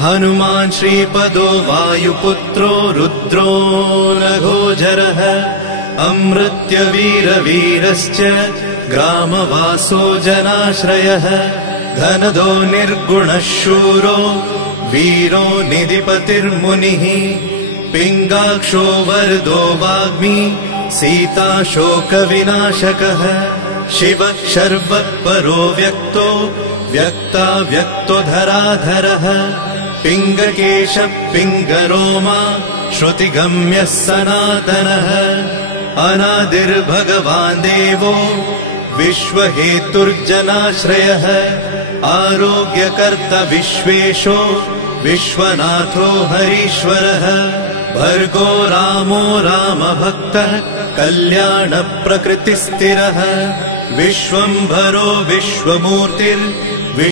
हनुमान् श्रीपदो वायुपुत्रो रुद्रो नघोजरः अमृत्यवीरवीरश्च ग्रामवासो जनाश्रयः धनदो निर्गुणः शूरो वीरो निधिपतिर्मुनिः पिङ्गाक्षो वरदो वाग्मी सीता शोकविनाशकः शिवः शर्वः व्यक्तो व्यक्तो धराधरः पिङ्गकेशः पिङ्गरोमा श्रुतिगम्यः सनातनः अनादिर्भगवान् देवो विश्वहेतुर्जनाश्रयः आरोग्यकर्ता विश्वेशो विश्वनाथो हरीश्वरः भर्गो रामो रामभक्तः कल्याणप्रकृतिस्थिरः विश्वम्भरो विश्वमूर्तिर्